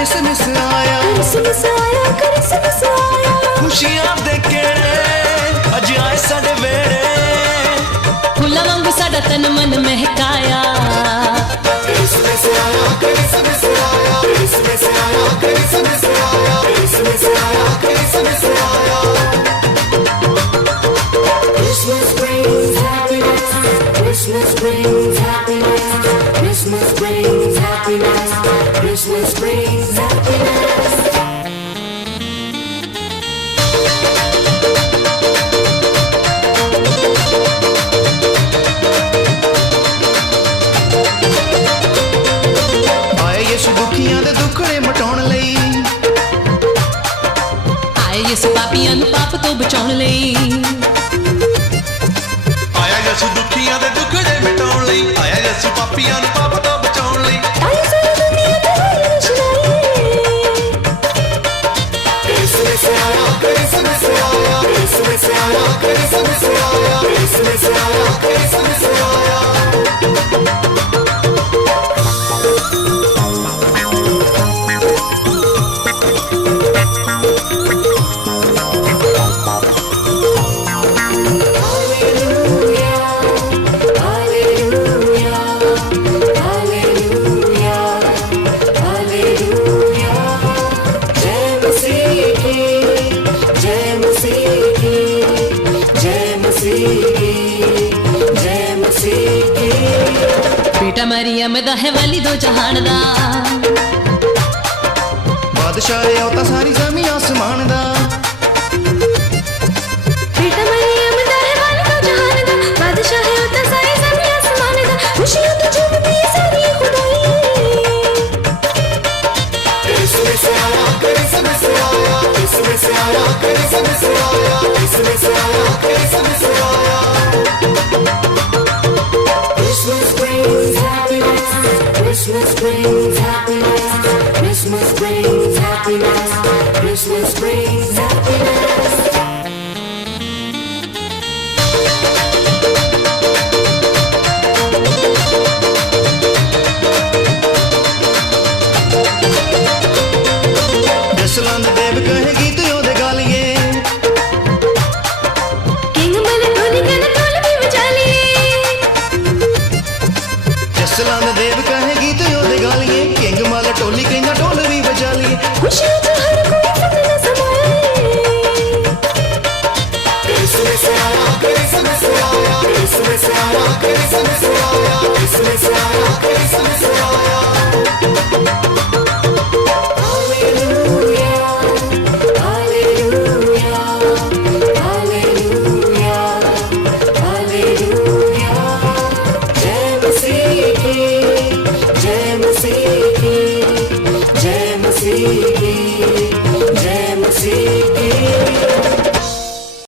Christmas आया, Christmas आया, Christmas आया। खुशियां दे केड़े अज आए साडे वेड़े, फुल्लां वांगू साडा तन मन महकाया। क्रिसमस आया, क्रिसमस आया, क्रिसमस आया, क्रिसमस आया, क्रिसमस आया, क्रिसमस आया। Christmas brings happiness, Christmas brings happiness, Christmas brings happiness, Christmas brings happiness. आए यीशु दुखियां दे दुखड़े मटाउण लई, आए यीशु पापियां नूं पाप तो बचाउण लई। आया यीशु दुखियां दे दुखड़े मिटाउण लई, आया यीशु पापियां नूं पाप तो बचाउण लई। आए सारी दुनिया ते होई खुशहाली। Christmas आया, Christmas आया, Christmas आया, Christmas आया, Christmas आया, Christmas आया। बेटा मरियम दा है वाली दो जहान दा, बादशाह आओ तां सारी ज़मीं आसमान दा। बेटा मरियम दा है वाली दो जहान दा, बादशाह है उता सारी ज़मीं आसमान दा। खुशियां तो झूमती सारी खुदाई। Christmas आया, Christmas आया, Christmas आया, Christmas आया, Christmas आया, Christmas आया। Christmas brings happiness, Christmas brings happiness, Christmas brings happiness, Christmas brings happiness. जसलंद देव कहे गीत ओदे गालिए, किंग मन ढोली कन ढोल भी बजा लिए। जसलंद देव कहे गीत ओदे गालिए, किंग माल टोली कहना ढोल भी बजा लिए। खुशियों तो हर कोई फतन समाए। Christmas आया, Christmas आया, Christmas आया, Christmas